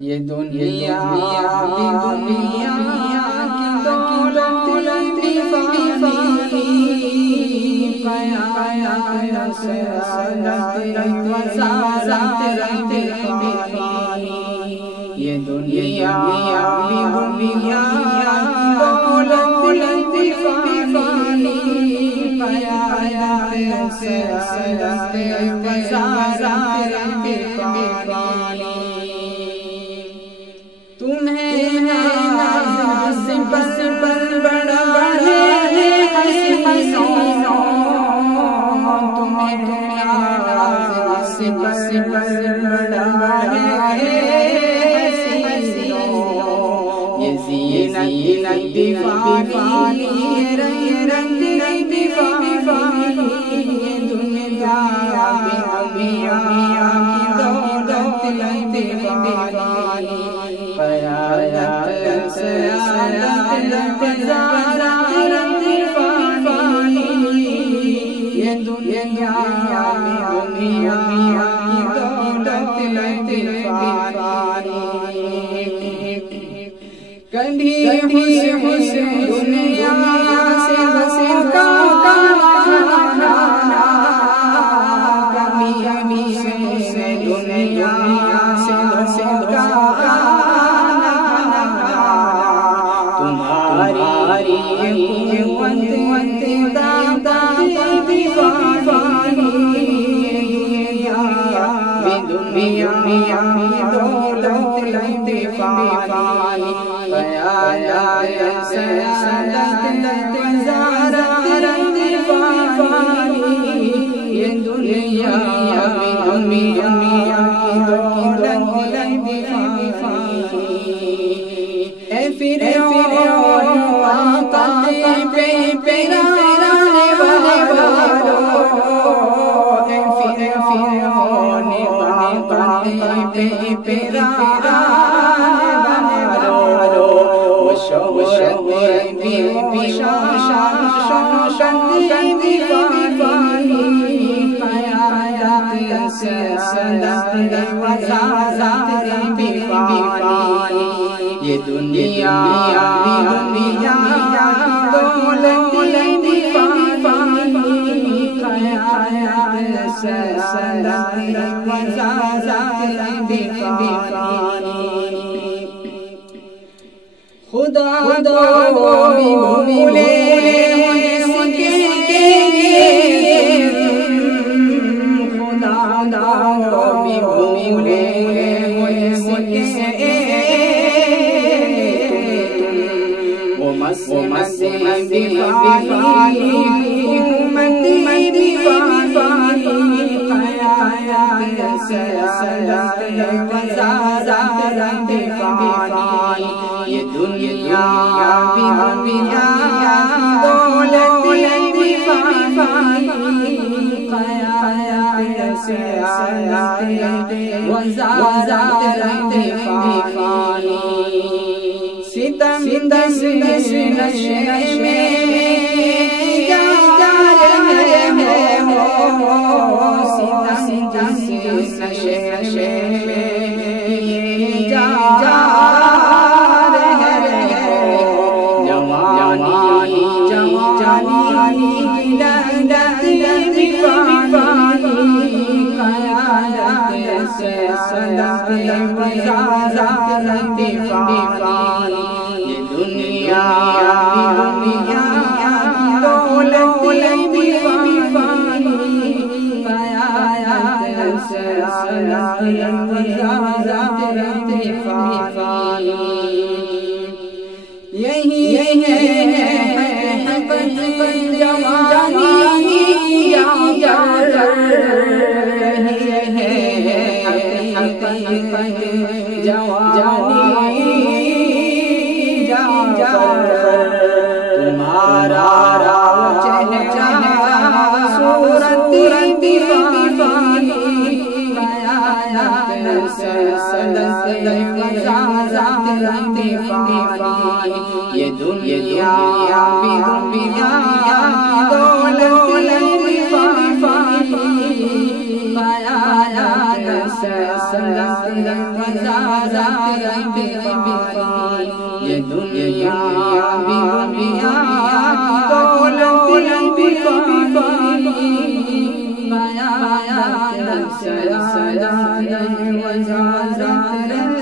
یہ دنیا بھی دنیا کی دولت فانی قیا سعادت وزارت فانی یہ دنیا بھی دنیا دولت فانی قیا سعادت وزارت فانی تمہیں ناز بس بڑا ہے حسینوں تمہیں ناز بس بڑا ہے حسینوں یہ زینت دیوانی رنگ دیوانی یہ دنیا بھی دنیا کی دولت دیوانی قیادت سعادت وزارت فانی یہ دنیا دنیا کی دولت فانی کبھی حسن دنیا سے کا کھانا کبھی حسن دنیا سے کا یہ دنیا دنیا دولت فانی قیادت سعادت وزارت فانی خدا کو بھولے اس کے خدا کو بھولے اس کے یہ دنیا بھی دنیا دولت فانی قیادت سعادت وزارت فانی ستم نشے میں جا رہے ہو ستم نشے میں جا رہے ہو جوانی لذت فانی قیادت سعادت وزارت فانی یہ دنیا دنیا دولت فانی قیادت سعادت وزارت فانی یہی ہے جوانی تمہارا صورت فانی قیادت سعادت وزارت فانی یہ دنیا بھی دنیا دولت فانی قیادت یہ دنیا بھی دولت بھی فانی سلام وزارت